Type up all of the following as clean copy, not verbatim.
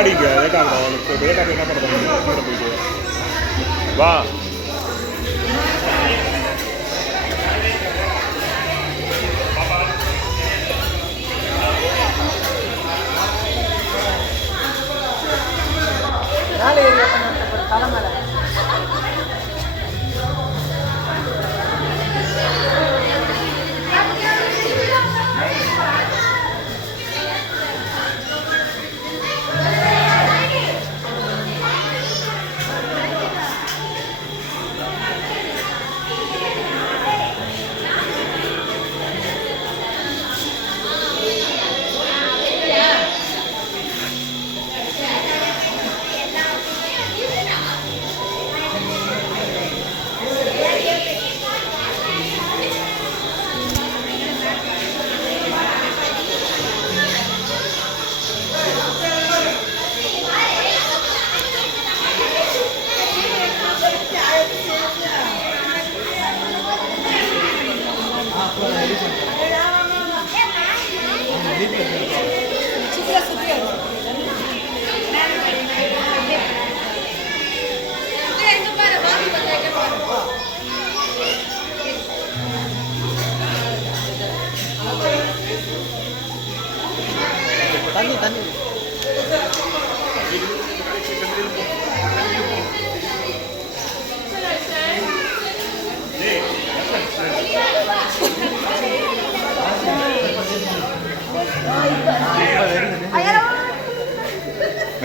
வாடிங்க லேட்டாக ஆகும் அவனுக்கு லேட்டாக என்ன பண்ணுறாங்க போயிட்டு வா. தலைமலை தண்ணி தண்ணி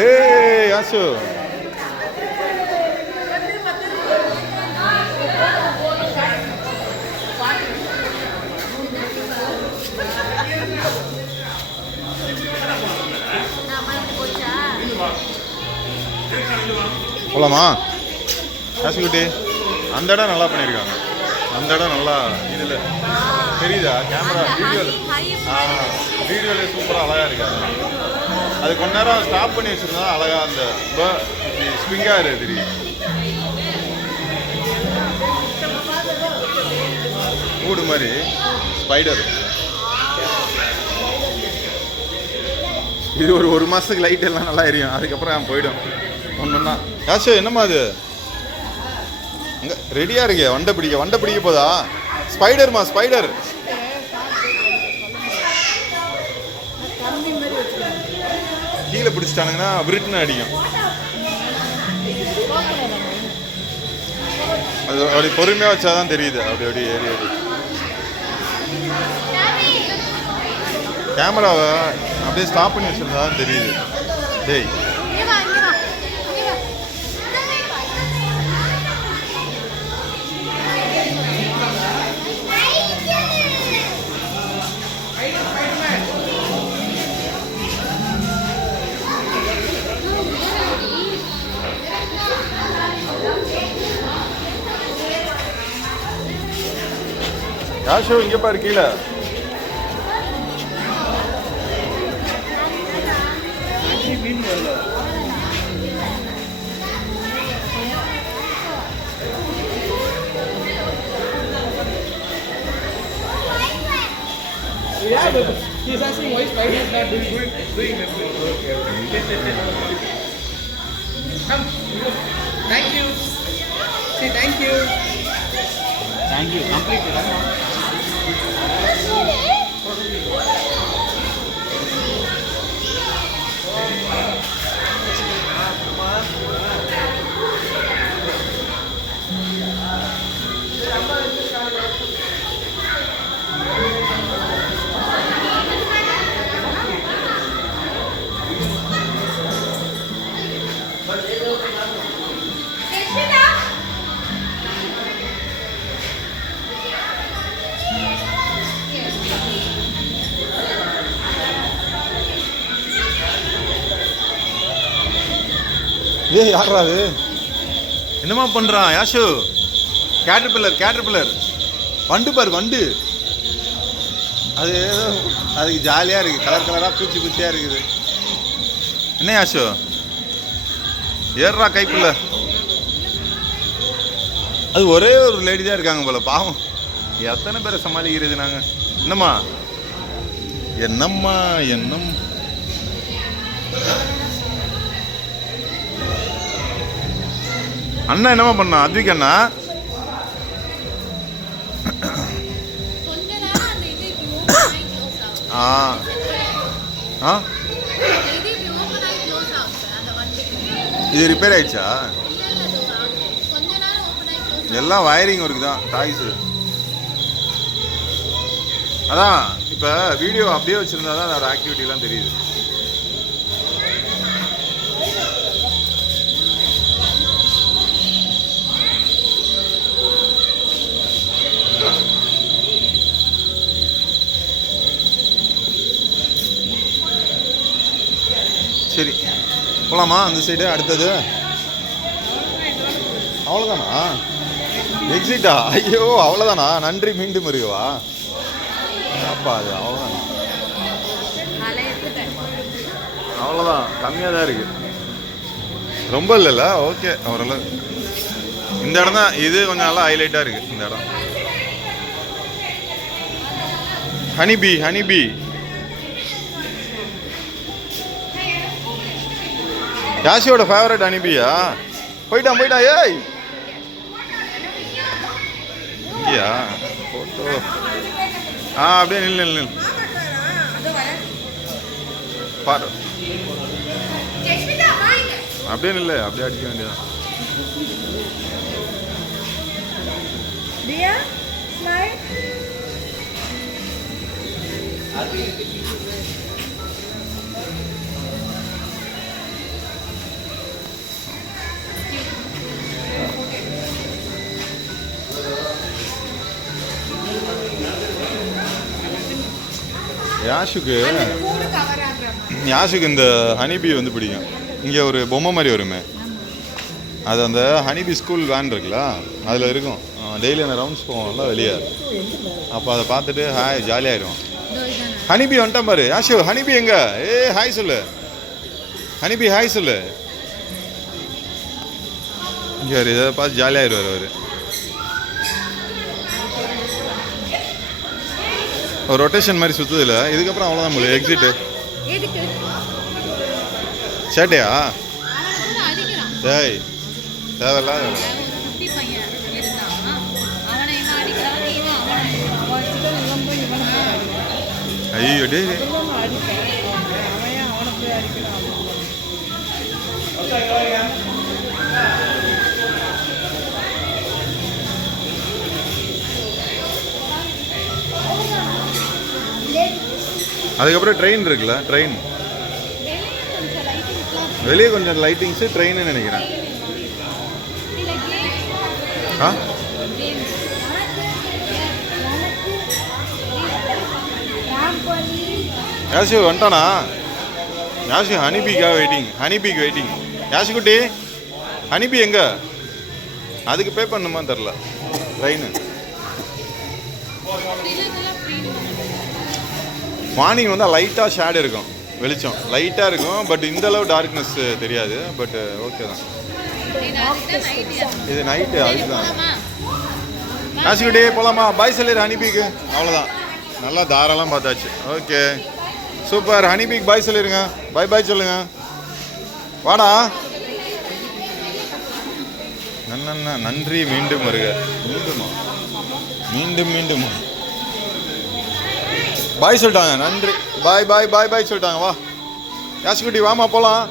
ஏய் யாசு போலாமா யாசுக்குட்டி? அந்த இடம் நல்லா பண்ணியிருக்காங்க. அந்த இடம் நல்லா இதில் தெரியுதா கேமரா வீடியோவில் சூப்பராக அழகாக இருக்காது. அது கொஞ்ச நேரம் ஸ்டாப் பண்ணி வச்சுருந்தா அழகாக அந்த ஸ்விங்காக இருக்குது தெரியும். கூடு மாதிரி ஸ்பைடர். இது ஒரு மாதத்துக்கு லைட் எல்லாம் நல்லா எரியும். அதுக்கப்புறம் போயிடும் ஒன்றுன்னா. யாசு என்னம்மா அது அங்கே ரெடியாக இருக்கே? வண்டை பிடிக்க போதா? ஸ்பைடர்மா ஸ்பைடர். கீழே பிடிச்சிட்டானுங்கன்னா விருட்டுன்னு அடிக்கும். அது அப்படி பொறுமையாக வச்சாதான் தெரியுது. அப்படி ஏறி கேமராவை அப்படியே ஸ்டாப் பண்ணி வச்சிருந்தா தான் தெரியுது. டேய் யாஷோ இங்கே பாரு கீழே. Yeah, but he's asking why spider is not doing everything. Okay. Come. Thank you. Say thank you. Thank you. Completed. ஏய் யாரா அது? என்னமா பண்ணுறான் யாஷு? கேட்டர்பில்லர் வண்டு பாரு வண்டு. அது அதுக்கு ஜாலியாக இருக்குது. கலராக பூச்சியாக இருக்குது. என்ன யாஷு ஏறா கைப்புள்ள? அது ஒரே ஒரு லேடி தான் இருக்காங்க போல. பாவம் எத்தனை பேரை சமாளிக்கிறது நாங்கள். என்னம்மா அண்ணா என்னமா பண்ணா அத்விக் அண்ணா? கொஞ்ச நேரம் அந்த இது இப்படி ஓபன் ஆகி க்ளோஸ் ஆகும். ஆ ஆ இது இப்படி ஓபன் ஆகி க்ளோஸ் ஆகும் சார் அந்த வண்டி. இது ரிப்பேர் ஆயிடுச்சா? இல்ல இல்ல அது கொஞ்ச நேரம் ஓபன் ஆகி க்ளோஸ் எல்லாம் வயரிங் ஒர்க் தான் டாய்ஸு. அதான் இப்போ வீடியோ அப்படியே வச்சுருந்தா தான் அதோட ஆக்டிவிட்டிலாம் தெரியுது. சரி போகலாமா அந்த சைடு? அடுத்தது அவ்வளோதானா? எக்ஸிட்டா? ஐயோ அவ்வளோதானா? நன்றி மீண்டும் வருகவா? அப்பா அது அவ்வளோதானா? அவ்வளோதான், கம்மியாக தான் இருக்குது, ரொம்ப இல்லைல்ல? ஓகே ஓரளவு. இந்த இடம் தான் இது கொஞ்சம் நல்லா ஹைலைட்டாக இருக்குது இந்த இடம். ஹனிபி ஹனிபி யாஷியோட ஃபேவரட் ஹனிபியா? போயிட்டான் ஏய் ஐயா ஃபோட்டோ. அப்படியே நில் பாரு, அப்படியே நில்லு, அப்படியே அடிக்க வேண்டியதான். Dia, smile. யாஷுக்கு இந்த ஹனிபி வந்து பிடிக்கும். இங்கே ஒரு பொம்மை மாதிரி வருமே, அது அந்த ஹனிபி ஸ்கூல் வேன் இருக்குல்ல அதில் இருக்கும். டெய்லி அந்த ரவுண்ட்ஸ் போவோம்ல வெளியே, அப்போ அதை பார்த்துட்டு ஹாய் ஜாலியாகிடுவோம். ஹனிபி வந்துட்டான் பாரு யாஷு. ஹனிபி எங்க? ஹாய் சொல்லு ஹனிபி, ஹாய் சொல்லு. இங்கே இதை பார்த்து ஜாலியாகிடுவார் அவர். ஒரு ரொட்டேஷன் மாதிரி சுற்றுது இல்லை, இதுக்கப்புறம் அவ்வளோதான் போல எக்ஸிட்டு. சேட்டையா? டேய் தேவையில்ல. ஐயோ டே அதுக்கப்புறம் ட்ரெயின் இருக்குல்ல, ட்ரெயின் வெளியே கொஞ்சம் லைட்டிங்ஸு ட்ரெயின்னு நினைக்கிறேன். ஆ யாஷு வந்துட்டானா? Yash ஹனிபிக்காக waiting, ஹனிபிக்கு waiting. யாஷு குட்டி ஹனிபி எங்க? அதுக்கு பே பண்ணுமா தெரில. ட்ரெயின் மார்னிங் வந்து லைட்டாக ஷேட் இருக்கும், வெளிச்சம் லைட்டாக இருக்கும், பட் இந்த அளவு டார்க்னஸ் தெரியாது. பட் ஓகே தான். இது நைட்டு அதுதான். யாஷுக்குட்டி போகலாமா? பாய் சொல்லிடு ஹனிபிக்கு. அவ்வளோதான், நல்லா தாராளம் பார்த்தாச்சு. Okay super. ஹனிபிக்கு பாய் சொல்லிடுங்க, பாய் பாய் சொல்லுங்க. வாடா. நன்றி மீண்டும் வருக. மீண்டும் பாய் சொல்லிட்டாங்க. நன்றி பாய் பாய் பாய் பாய் சொல்லிட்டாங்க. வா யாஷுக்குட்டி வாமா போகலாம்.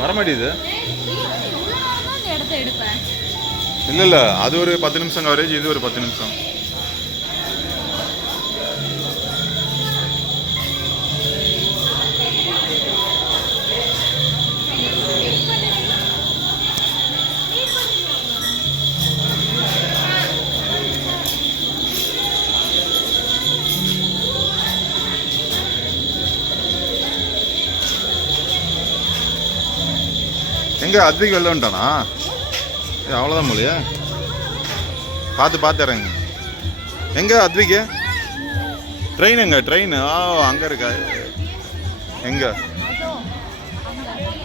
வரமாட்டேது. இல்லை அது ஒரு 10 நிமிஷம் கவரேஜ், இது ஒரு 10 நிமிஷம். எங்கே அத்விக் வெளில வந்துட்டானா? அவ்வளோதான் போலையா? பார்த்து இறங்க. எங்கே அத்விக்கு? ட்ரெயின் எங்க? ட்ரெயின் அங்கே இருக்கா? எங்கே?